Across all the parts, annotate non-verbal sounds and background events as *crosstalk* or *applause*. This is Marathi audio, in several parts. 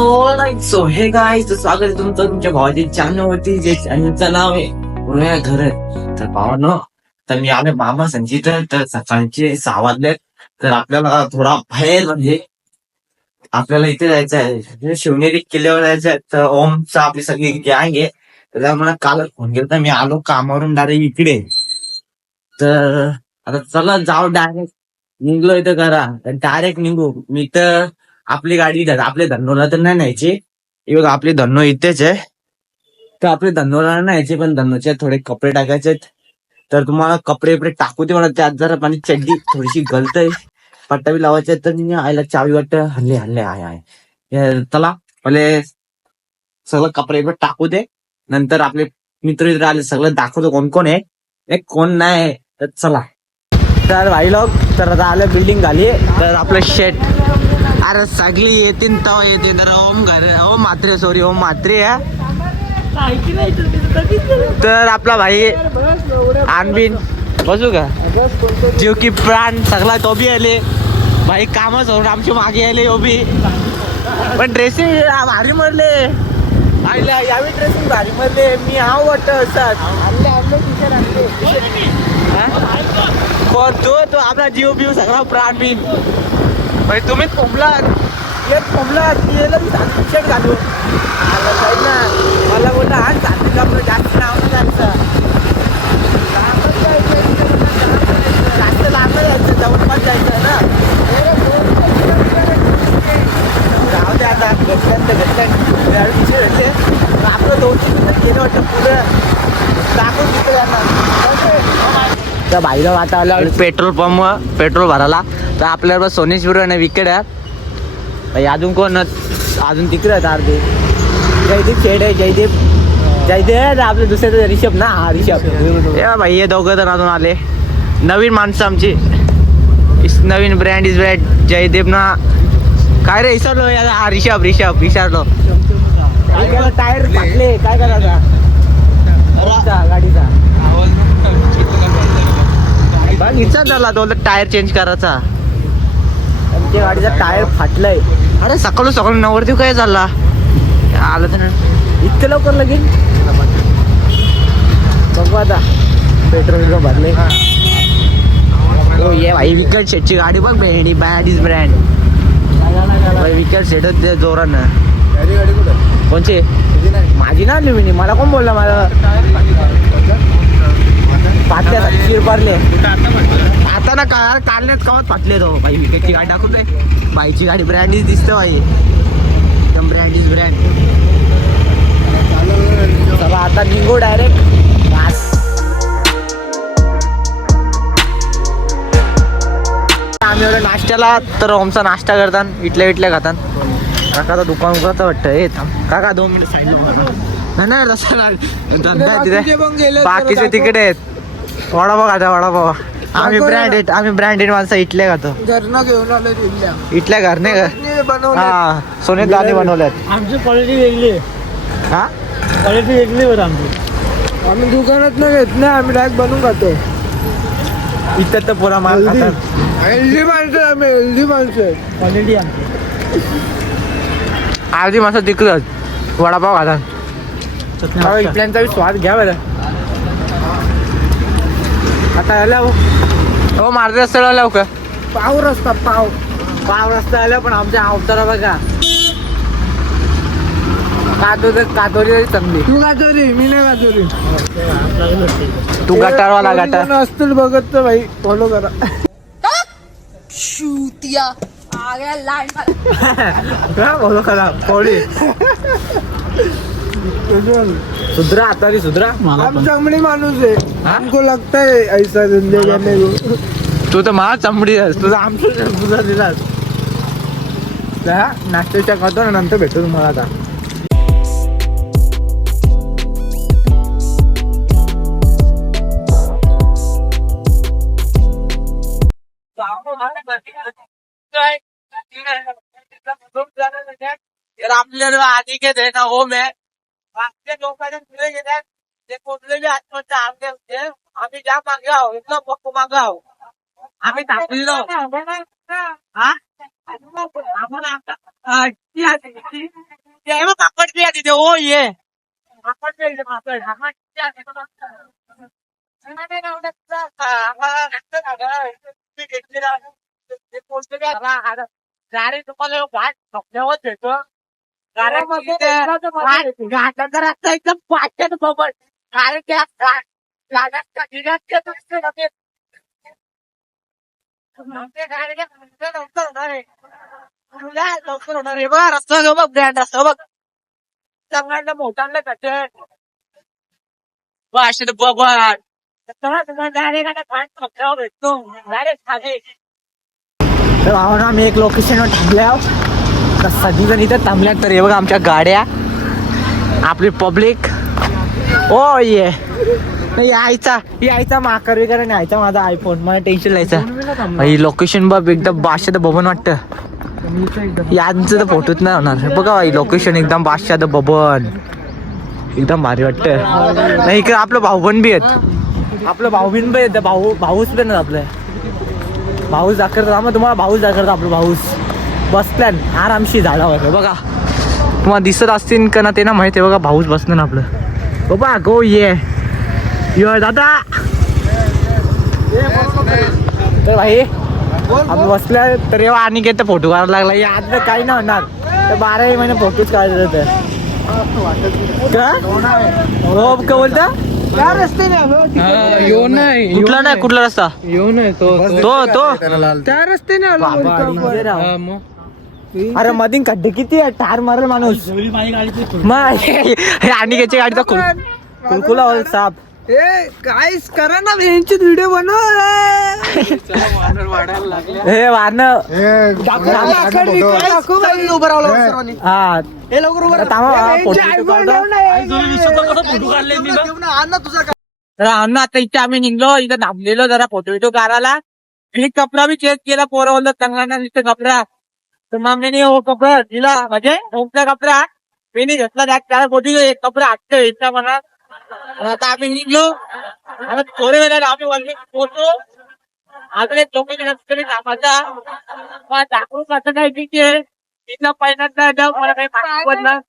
सो हे काय स्वागत आहे तुमचं तुमच्या भावाच्या चॅनल वरती जे चॅनलचं नाव आहे पुण्या घर. तर भावानो तर मी आले मामा संचित तर सकाळचे सहा वाजले तर आपल्याला थोडा बाहेर म्हणजे आपल्याला इथे जायचं आहे. म्हणजे शिवनेरी किल्ल्यावर जायचं आहे. तर ओमचा आपली सगळी गँग आहे. तर मला कालच फोन केला तर मी आलो कामावरून डायरेक्ट इकडे. तर आता चला जाऊ डायरेक्ट निघलो इथं करा डायरेक्ट निघू. मी तर आपली गाडी आपले आपल्या धनोला तर नाही न्यायची. बघा आपली धन्नो इथेच आहे. तर आपले धनोला न्यायचे पण धनोचे थोडे कपडे टाकायचे तर तुम्हाला कपडे वपडे टाकू दे मला त्यात जरा पाणी चड्डी थोडीशी गलतय. पट्टा बी लावायचे तर आयला आईला चावी वाटत. हल्ले हल्ले आहे आहे चला पहिले सगळं कपडे वपडे टाकू दे. नंतर आपले मित्र मित्र आले सगळं दाखवतो कोण कोण आहे. कोण नाही तर चला. तर भाई लोक तर आता आलं बिल्डिंग झाली तर आपलं शेट अरे सगळी येतील तव येते तर ओम घर ओम मात्रे सॉरी ओम मात्रे आहे तर आपला भाई आणबीन. बसू का? जीव की प्राण सगळा तो बी आले. भाई काम सोडून आमच्या मागे आले ओ बी. पण ड्रेसिंग भारी मरले. यावेळी ड्रेसिंग भारी मरले. मी हाव वाटत असतात आणले आणले टीचर आणले. हा? कोण? तो तो आपला जीव बिव सगळा प्राण बिन म्हणजे तुम्ही कोंबलात एक कोंबला गेलं मी टी शर्ट घालू आला साहेब ना मला बोलला हा चालते का आपलं जास्त नाव नाही त्यांचं. जास्त लांब नाही जायचं जवळपास जायचं ना. राहू दे आता घेतल्यात घटल्यान घेतल्यात टी घडले आपलं दोन तीन मिनिटं गेलं वाटतं पुढं. दाखवून तिथे जाणार त्या बाहेर आता आलं पेट्रोल पंप पेट्रोल भरायला. तर आपल्याला सोनेश्वर आणि विकेट आहे. भाई अजून कोण अजून तिकडे आहेत अर्धे. जयदीप शेड आहे जयदीप. आहे आपले दुसरे रिषभ ना? हा रिषभ भाई हे दोघं जण अजून आले. नवीन माणसं आमची. इस नवीन ब्रँड इज ब्रँड जयदेव ना. काय रे विसरलो हा रिषभ रिषभ विसरलो टायर फाटले. काय करायचा गाडीचा. बघ इच्छा झाला तो टायर चेंज करायचा. आमच्या गाडीचा टायर फाटलाय. अरे सकाळ सकाळ नवरदेव काय झाला? आलं तर. इतकं लवकर लगेच बघू आता. पेट्रोल बिट्रोल भरले हो ये भाई विकल शेटची गाडी बघ भेंडी बॅड इज ब्रँड विकल शेटच दे जोरानं. कोणची? माझी ना आणली मी. मला कोण बोलला? मला फाटल्या चिरपारले आता ना का काढण्यात कवत फाटले तो. बाई विकेटची गाडी टाकून दे. बाईची गाडी ब्रँडीच दिसतं बाई. एकदम ब्रँड इज ब्रँड. चला आता निघू डायरेक्ट आम्ही एवढं नाश्त्याला तर आमचा नाश्ता करतात इटल्या इटल्या खातात काकाचं दुकान उघडतं वाटतं. हे थांब. काका दोन मिनिट साईड नाही नाही रस्ता. धंदा तिथे. बाकीचे तिकडे आहेत. वडापाव खाता वडापाव आम्ही ब्रँडेड आम्ही ब्रँडेड माणसं इटल्या खातो घरनं घेऊन आलो इटल्या घर नाही का? बनवले हा सोने दाणे बनवल्यात आमची क्वालिटी वेगळी आहे. हा? क्वालिटी वेगळी होत आमची. आम्ही दुकानात नाही घेत नाही आम्ही डायरेक्ट बनवून खातो. इथं तर पुरा माल Healthy. खातात. हेल्दी माणसं आहे आम्ही हेल्दी माणसं. आहे. क्वालिटी आमची. अर्धी माणसं तिकडं वडापाव खातात चटणी मस्त. इटल्यांचा स्वाद घ्या बरं. आता आल्या हो. मारते रस्त्याला आल्या का? पाव रस्ता पाव. पाव रस्ता आल्या पण आमच्या अवतारा बघा. कातोरी चांगली तू गाजोरी मी नाही गाजोरी तू गटारवाला गटार. असतील बघत तर भाई फॉलो करा. शूतिया आ गया लाइन वाला बोलो खरा पोळी सुधरा आता सुधरा मला हम पण चांगली माणूस आहे हा? हमको लगता है ऐसा धंधे करने को तू तर मला चमडी आहेस तुझा आमचं तुझा दिलास नाश्त्याच्या खातो ना नंतर भेटू तुम्हाला आता आपल्याला आधी घेते ना हो मे मागच्या लोकांना पुढे घेतात ते कुठले बी आत्महत्या आमचे होते आम्ही ज्या मागे आहो इथलं पक्क मागे आहो आम्ही टाकलेलो हा आम्हाला आता- हा, ती आहे, ती- ये मग पापड घाटाचा रस्ता एकदम पाच्यात बबल. डायरेक्ट त्या लवकर होणार आहे. बघ रस्ता जो बघ. ब्रँड रस्ता बघ चांगला मोठा कटे असे बघ भेटतो. डायरेक्ट आम्ही एक लोकेशनवर थांबल्या सगळी जण इथं थांबल्या तर. हे बघा आमच्या गाड्या. आपली पब्लिक ओ ये. नाही यायचा. यायचा माकर वगैरे नाही यायचा माझा आयफोन मला टेन्शन लिहायचं ही लोकेशन बघ एकदम बादशाह बबन वाटतं. यांचं तर फोटोच नाही होणार. बघा लोकेशन एकदम बादशाह बबन. एकदम भारी वाटतं. नाही इकडे आपलं भाऊबण बी आहेत. आपलं भाऊबीन बी येतं भाऊ भाऊच पण आहेत आपलं. भाऊस दाखवतात. आम्हाला तुम्हाला भाऊस दाखवतात आपलं भाऊस बसल्यान आरामशी झाडावर हे बघा. तुम्हाला दिसत असतील का ना ते ना माहिती आहे बघा. भाऊस बसलं ना आपलं. बाबा गो ये. यो दादा. तर भाई आम्ही बसल्या तर येवा. आणि घेतं फोटो काढायला लागला. या आता काही नाही होणार. तर बाराही महिने फोटोच काढले होते. का? हो का बोलता? कुठला नाही कुठला रस्ता? तो तो. त्या रस्त्याने. अरे मधीन खड्डे किती आहे? ठार मारल माणूस. आणि घ्यायची गाडीचा कुल कुलकुला होल साप. ए करा ना यांची व्हिडिओ बनव. हे. हा. तर अन्न आता इथे आम्ही निघलो इथं थांबलेलो जरा फोटो बिटो काढायला. मी कपडा बी चेक केला पोरं बोललं चांगला तिथे कपडा. तर मग मी हो कपडा दिला. म्हणजे होमचा कपडा मी घेतला त्यात त्याला फोटो एक कपडा आटतो इथं म्हणा. तर आता आम्ही निघलो. आता थोडे वेळाने आम्ही वरती पोहोचलो. आकडे चौकशी नसतरी कामाचा. दाखवून कसं काय तिथे तिथं पहिल्यांदा जाऊ मला काही माहिती पडलं.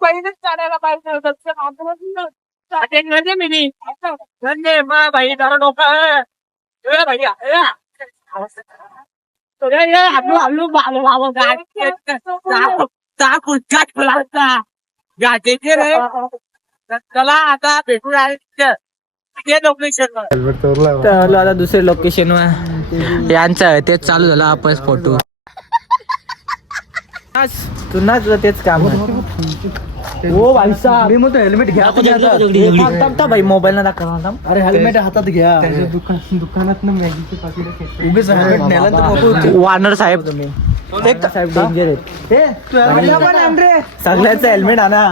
पहिलेच काढायला पाहिजे होतं. करते मी नी धन्य मा भाई जरा डोका भाई चला आता भेटू आहे ते लोकेशन तर आता दुसरे लोकेशन यांचं तेच चालू झालं आपण फोटो तुला तेच काम ओ भाई साहब. मी हेल्मेट घ्या भाई मोबाईल ना दाखवा अरे हेल्मेट हातात घ्या. वानर साहेब तुम्ही. साहेब डेंजर आहेत. सगळ्यांचं हेल्मेट आणा.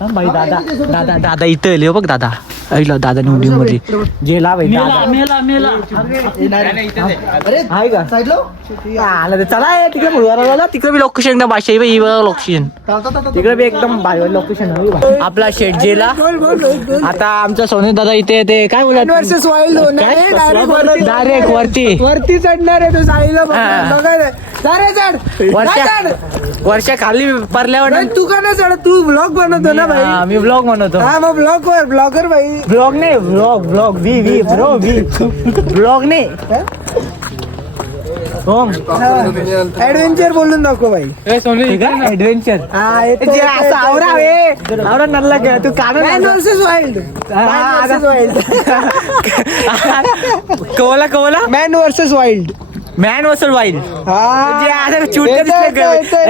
भाई दादा दादा दादा इथं आले हो बघ दादा. ऐकलं दादा निवडी मध्ये गेला भाई दादा. आहे का? हा, आलं ते चला हे, तिकडे मुलगा तिकडे बी लोकेशन एकदम भाषा आहे ही लोकेशन तिकडे बी एकदम लोकेशन आपला शेट जेला. आता आमचा सोने दादा इथे ते काय बोलत वर्सेस वाईल्ड डायरेक्ट वरती. वरती. चढणार आहे तो साईला हा. अरे वर्षा खाली पडल्यावर नाही, तू का नाही चढ तू ब्लॉग बनवतो ना भाई. हा, मी ब्लॉग म्हणतो हा मग ब्लॉग वर ब्लॉगर भाई. ब्लॉग नाही blog blog we we bro we. Blog नाही. होम ऍडव्हेंचर बोलून दाखव भाई. ऍडव्हेंचर हा येतो, जे येतो, असं येतो, आवरा येतो. वे आवरा नल्ला तू Man काढून versus wild. Man versus wild. *laughs* कवला कवला? Man versus wild. मॅन वसल वाईल हा.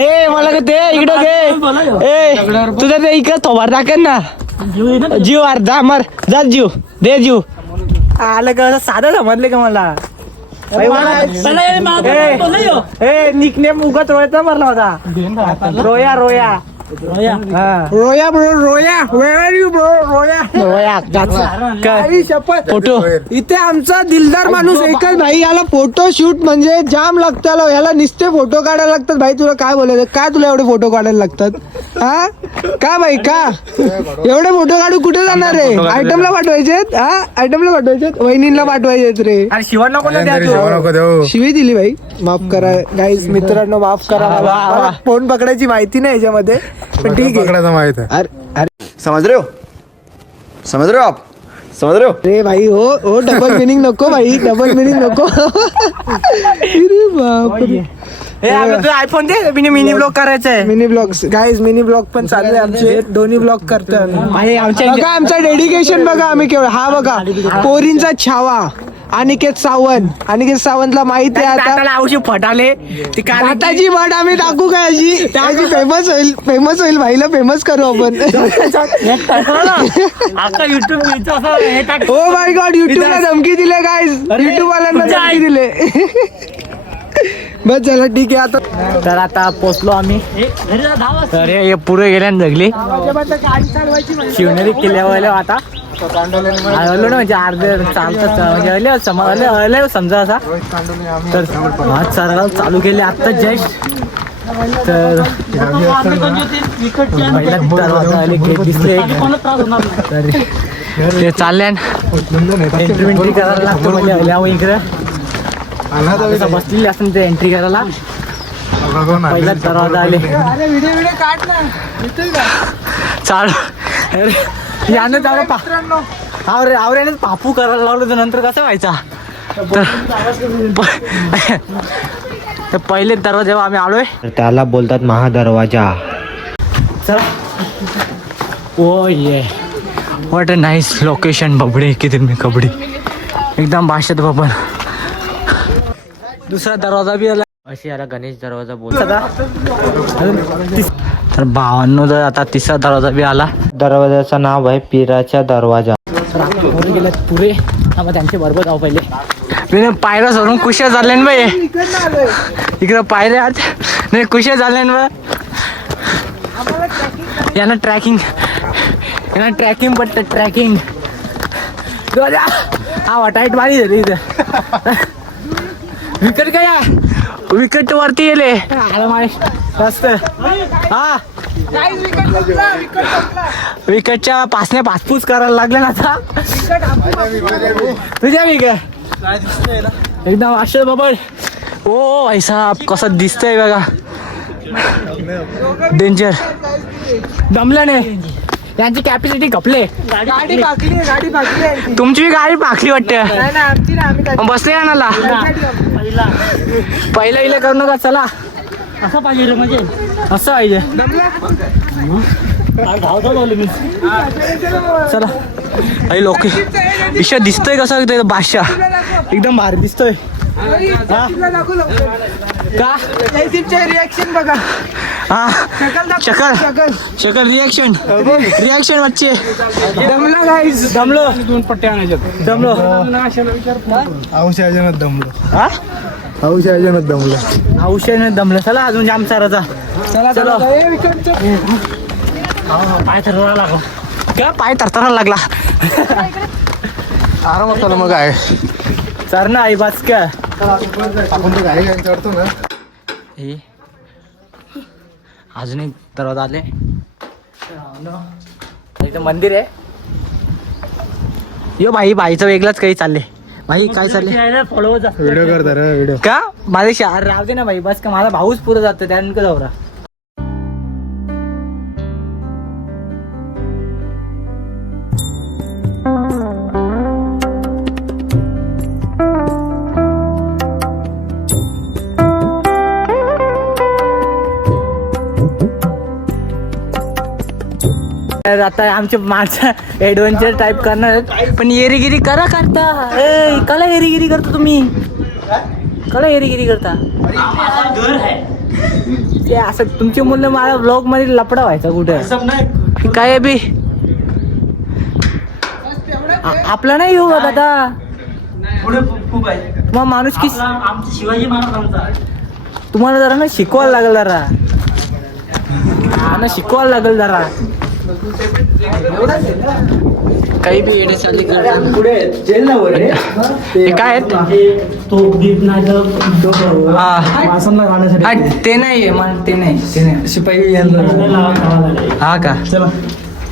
ए मला का दे इकडं घे. ए तुझं ते इकडं थोबार टाकेन ना. जीव अर्धा मर. जा जीव. दे जीव. आलं का? असं साधं समजले का मला? भाई, मला- ए, ए निकनेम उगत रोयचा मारला होता. रोया रोया. हा. रोया ब्रो रोया. वेर आर यू ब्रो रोया. रोया. काय? आई शपथ. फोटो. इथे आमचा दिलदार माणूस एकच भाई याला फोटो शूट म्हणजे जाम लागतं याला नुसते फोटो काढायला लागतात. भाई तुला काय बोलायचं? काय तुला एवढे फोटो काढायला लागतात? हा? का भाई का? एवढे फोटो काढू कुठे जाणार रे? आयटमला पाठवायचेत? हा? आयटमला पाठवायचेत? वहिनीला पाठवायचेत रे. शिवी दिली भाई. माफ करा. गाईज मित्रांनो माफ करा. फोन पकडायची माहिती नाही याच्यामध्ये. पण ठीक माहीत आहे. अरे अरे. समझ रहे हो? समझ रहे हो आप? समझ रहे हो? अरे भाई हो हो डबल मिनिंग नको भाई डबल मिनिंग नको. अरे हे अगं तू आयफोन दे. मिनी मिनी ब्लॉग करायचं आहे. Mini blogs guys mini blog पण चालू आहे आमचे. दोन्ही ब्लॉग आम्ही. बघा आमचं डेडिकेशन बघा आम्ही केवळ हा बघा पोरींचा छावा. अनिकेत सावंत. अनिकेत सावंतला माहिती आहे आता. दाताला औषध फटाले. ती दाताची वाट आम्ही टाकू काय अशी त्याची फेमस होईल फेमस होईल भाईला फेमस करू आपण. आता युट्यूब हे टाक. ओ माय गॉड युट्यूबला धमकी दिले काय युट्यूब वाल्यांना धमकी दिले. बस झालं ठीक आहे आता तर आता पोचलो आम्ही. तर हे पुढे गेल्याने जगली. शिवनेरी किल्ल्यावर आता. आलो ना म्हणजे अर्धे चालतात म्हणजे अले सम अले अले समजा असा. तर आज चालला चालू केले आता जस्ट तर पहिला दरवाजा आले गेट दिसले. तर ते चालले एंट्री एंट्री करायला लागतो म्हणजे अल्यावर इकडे. बसलेली असं ते एंट्री करायला. पहिला दरवाजा आले. चाल. यानं त्याला पा आवरे पापू करायला लावलं तर नंतर कसं व्हायचा? तर पहिले दरवाजा आम्ही आलोय त्याला बोलतात महादरवाजा. चला. ओ ये वॉट अ नाईस लोकेशन बबडे किती मी कबड्डी. एकदम भाषेत बाबा दुसरा दरवाजा बी आला. अशी याला गणेश दरवाजा बोलतात. तर भावांनो जर आता तिसरा दरवाजा बी आला. दरवाजाचं नाव आहे पिराचा दरवाजा. गेले पुरे आम्हाला त्यांचे बरोबर जाऊ पहिले मी पायऱ्या सोडून कुशा झाले ना बाई? इकडं पायऱ्या नाही कुशा झाले ना बा? यांना ट्रॅकिंग यांना ट्रॅकिंग पडतं ट्रॅकिंग हा वाटाईट मारी झाली इथं. विकेट काय विकेट वरती गेले. आलं माय. मस्त हा. विकेटच्या पासने पासपूस करायला लागले ना आता. तुझ्या मी काय एकदम अक्षय बाबा. ओ भाई साहब कसं दिसतंय बघा. डेंजर दमल्याने यांची कॅपॅसिटी कपले गाडी पाकली गाडी पाकली तुमची गाडी पाकली वाटते. नाही बसले आणाला पहिलं इले करू नका चला. असं पाहिजे रे म्हणजे. असं पाहिजे. चला. अरे लोक. विषय दिसतोय कसं ते बादशाह. एकदम भारी दिसतोय. हा? का? रिएक्शन बघा हा. शकल. शकल रिॲक्शन रिॲक्शन बच्चे. दमला गाईज दमलो. दोन पट्ट्या आणायच्या दमलो. दमलो. हा? औषधानं दमलो. औषध दमलं. चला अजून जाम चाराचा. चला चलो. पाय थरथरायला लागला. काय? पाय थरथरायला लागला. आरामात चला मग आहे. चर ना आई बाच का आपण चढतो ना हे अजून एक दरवाजा आले. इथं मंदिर आहे. यो भाई भाईचं वेगळंच काही चालले भाई काय चालले व्हिडिओ करता रे व्हिडिओ का? माझे शहर राहू दे ना भाई बस का माझा भाऊच पुरं जातो त्यानंतर जाऊरा तर आता आमचे माणसं ऍडव्हेंचर टाईप करणार आहेत. पण एरीगिरी करा करता. ए कला एरीगिरी करता तुम्ही. कला एरीगिरी करता. ते असं तुमची मुलं मला ब्लॉगमध्ये लपडा व्हायचा कुठे काय आहे बी? आपला नाही येऊ दादा? मग माणूस की शिवाजी महाराज तुम्हाला जरा ना शिकवायला लागेल जरा. ना शिकवायला लागेल जरा. काही बी येणे चालली हे काय आहेत? हा. हा, ते नाही ते नाही. ते नाही. शिपाई हा का?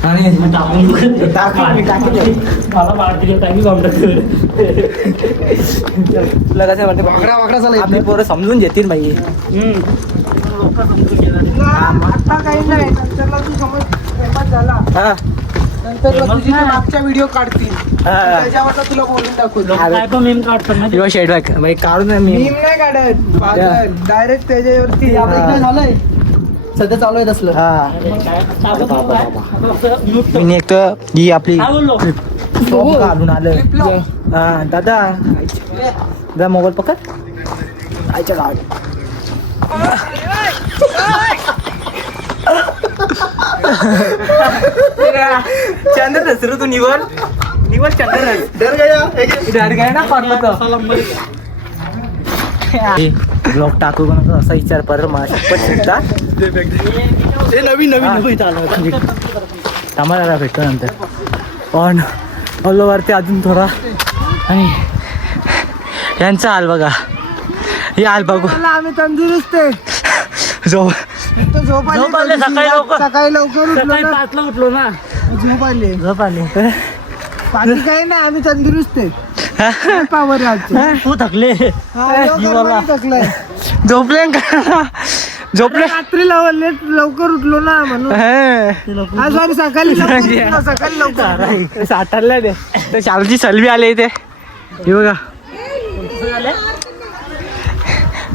आणि? तुला कसं वाटतं आपली पोरं समजून घेतील भाई आता काही नाही. हा. नंतर मग तुझी ते मागच्या व्हिडिओ काढतील. त्याच्यावर तुला बोलून दाखवतो. यो शेट बॅग बाई काढून मी मीम नाही काढत. डायरेक्ट त्याच्यावरती झालंय. सध्या चालू आहे तसलं. हा. मी निघतो ही आपली शॉप घालून आलं. हा. दादा. दादा मोबाईल पकड. आयच्या गावात. चंद्र दसरू तू निवड निवड चंद्र डर गया ना पडलं ब्लॉग टाकू नको? असा विचार पर मला शपथ सुद्धा नवीन नवीन आम्हाला भेटतो नंतर. पण वरती अजून थोडा. आणि यांचा हाल बघा. हे हाल बघू. आम्ही तंदुरुस्त जो तो झोप आली झोप आली सकाळी लवकर. सकाळी लवकर उठलो ना. पाचला उठलो ना. झोप आली. झोप आली. बाकी काही नाही आम्ही तंदुरुस्त आहे पावर आहे तू थकले. जीवाला. थकलाय? झोपले का? झोपले. रात्री लव- लेट लवकर उठलो ना म्हणून. आज सॉरी सकाळी लवकर उठलो, सकाळी लवकर साठारला ते ते शालची सलवी आले इथे. हे बघा.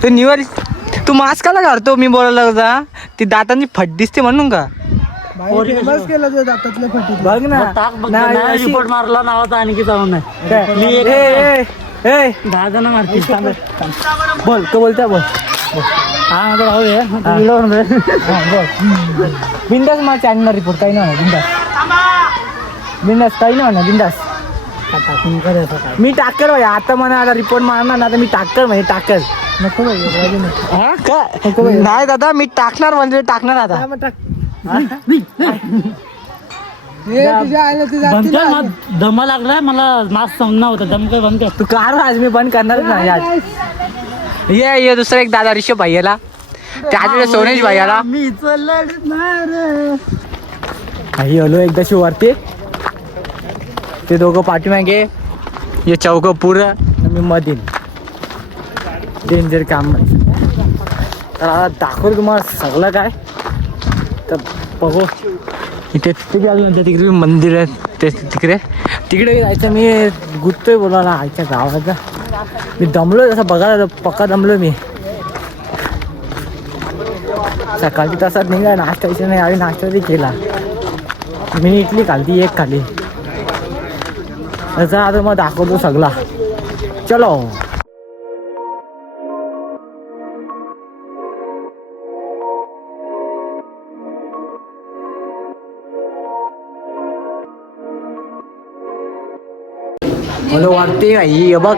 ते निवर तू मास्क काला काढतो मी बोलायला होता ती दातांची फट दिसते म्हणून का? केलं तुझ्या दातातलं फटी बघ ना. रिपोर्ट मारला नावाचा आणखी जाऊन नाही दहा जण मारतील बोल तो बोलता बोल. हा माझा भाऊ आहे. बिंदास मला चॅनल रिपोर्ट काही नाही बिंदास. बिंदास काही नाही म्हणा बिंदास. मी टाकर भाई आता म्हणा आता रिपोर्ट मारणार ना आता मी टाकर म्हणजे टाकर नको बाई, राजू नको. हा? का? नाही दादा मी टाकणार म्हणजे टाकणार आता. मग टाक. हे? तुझ्या आईला ते जातील आज. दमा लागलाय मला मास्क समजणार होता दम काय बंद कर. तू कार आज मी बंद करणार नाही आज. ये ये दुसरा एक दादा ऋषभ भाईयाला. त्या सोनेश भाईयाला. मी लढणार काही आलो एकदा शिवरती ते दोघं पाठीमागे हे चौक पुरं मी मधील डेंजर काम तर आता दाखवलं तुम्हाला सगळं काय. तर बघू. इथे तिथे नंतर तिकडे मंदिर आहे ते तिकडे. तिकडे जायचं मी गुत्तोय बोलायला आयच्या गावाचा. मी दमलो तसं बघायला पक्का दमलो मी. सकाळची तसाच निघाला नाश्ता नाही आम्ही नाश्ता तरी केला. मी इटली खाल्ली एक खाली त्याचा आता मग दाखवतो सगळा. चलो. मला वाटते भाई बघ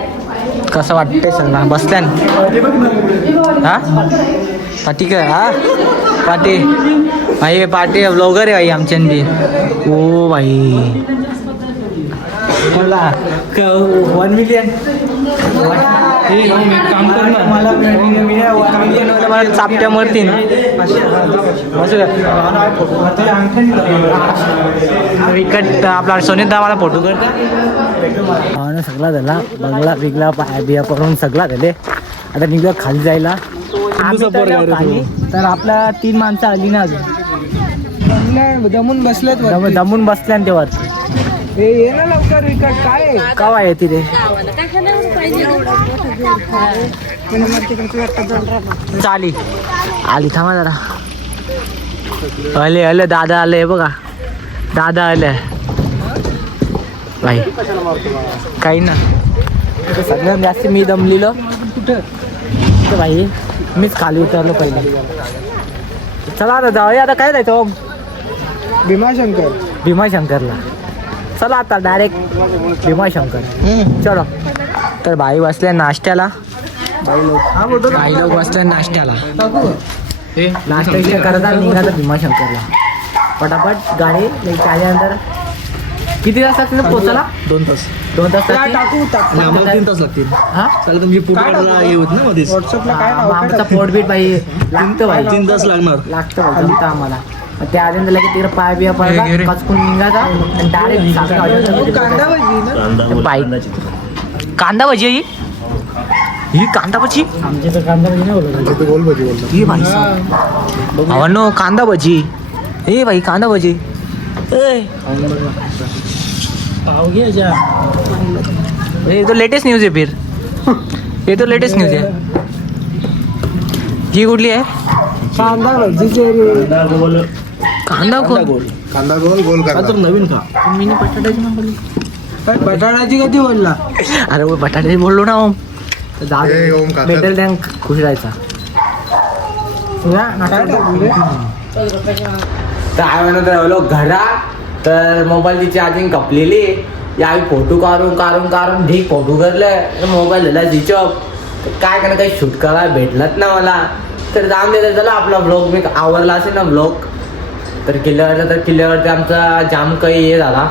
कसं वाटतंय सगळं. बसल्यान. हा? पाटी काय हा? पाटी. भाई पाटी. ब्लॉगर आहे भाई आमच्या बी. ओ भाई मला वन मिलियन काम कर ना. मला चापट्या मरतीन विकट आपला सोनीत मला फोटो करता. हा सगळा झाला. बंगला बिगला पाया बिया करून सगळा झाले. आता निघलं खाली जायला. तर आपला तीन माणसं आली ना अजून. दम- वरती. दमून बसल्या तेव्हा. हे ये ना लवकर विकट काय आहे? कवा आहे तिथे? चाली. आली थांबा जरा. आले आले दादा आले बघा. दादा आले. भाई काही ना. सगळ्यात जास्त मी दमलेलो. कुठं भाई मीच खाली उतरलो पहिले. चला आता जाऊया. आता काय जायचं भीमाशंकर. भीमाशंकरला. चला आता डायरेक्ट भीमाशंकर चलो. तर भाई बसल्या नाश्त्याला. काही लोक बसल्या नाश्त्याला. नाश्ता विषय करता निघालं भीमाशंकरला पटापट गाडी आल्यानंतर किती तास लागतील पोचायला दोन तास. दोन तास? टाकू तीन तास लागतील. हा? तुमची पुढे होत ना मध्येच. व्हॉट्सअपला काय हा, आमचा पोटबीट भाई लागतं भाई. तीन तास लागणार. लागतं आम्हाला. त्या लगेच तिकडे पाय बिया पडला कचकून निघायचा आणि डायरेक्ट कांदा भजी ना? बाईक कांदा भजी आहे ही? ही कांदा भजी? आमच्या तर कांदा भाजी नाही बोलत. ते गोल भजी बोलतात. ही भाई कांदा भजी. हे भाई कांदा भजी. पाव घे जा. ये तो लेटेस्ट न्यूज आहे फिर. ये तो लेटेस्ट न्यूज आहे. ही कुठली आहे? कांदा भजीचे रे. कांदा कोण कांदा गोल गोल तर नवीन का मिनी बटाट्याची मागवली काय बटाट्याची कधी बोलला? अरे वो बटाटे बोललो ना ओम. तर दे. ए, ओम काका. टँक खुश राहायचा. तर आम्ही म्हणत राहिलो. घरा तर मोबाईलची चार्जिंग कपलेली यावेळी फोटो काढून काढून काढून ढीक फोटो करले. मोबाईल झाला स्विच ऑफ काय करणं काही शूट करायला भेटलंच ना मला. तर जाऊन दे झालं आपला ब्लॉग मी आवरला असेल ना ब्लॉग तर किल्ल्यावरचा तर किल्ल्यावरती आमचा जाम काही हे झाला.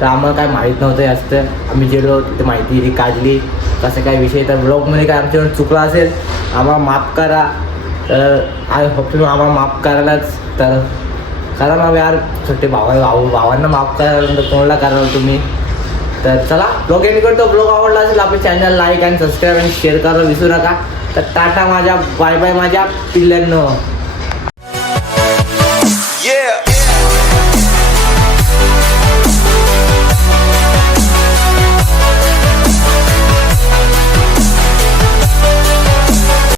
तर आम्हाला काय माहीत नव्हतं जास्त. आम्ही गेलो तिथे माहिती ती काढली. कसं काय विषय तर ब्लॉगमध्ये काय आमच्याकडून चुकला असेल आम्हाला माफ करा. तर आय होप तुम्ही आम्हाला माफ करायलाच. तर करा ना यार छोटे भावा भाऊ भावांना माफ करा तर कोणाला कराल तुम्ही? तर चला ब्लॉग एंड करतो. ब्लॉग आवडला असेल आपल्या चॅनल लाईक आणि सबस्क्राईब आणि शेअर करायला विसरू नका. तर टाटा माझ्या बाय बाय माझ्या पिल्ल्यांनो.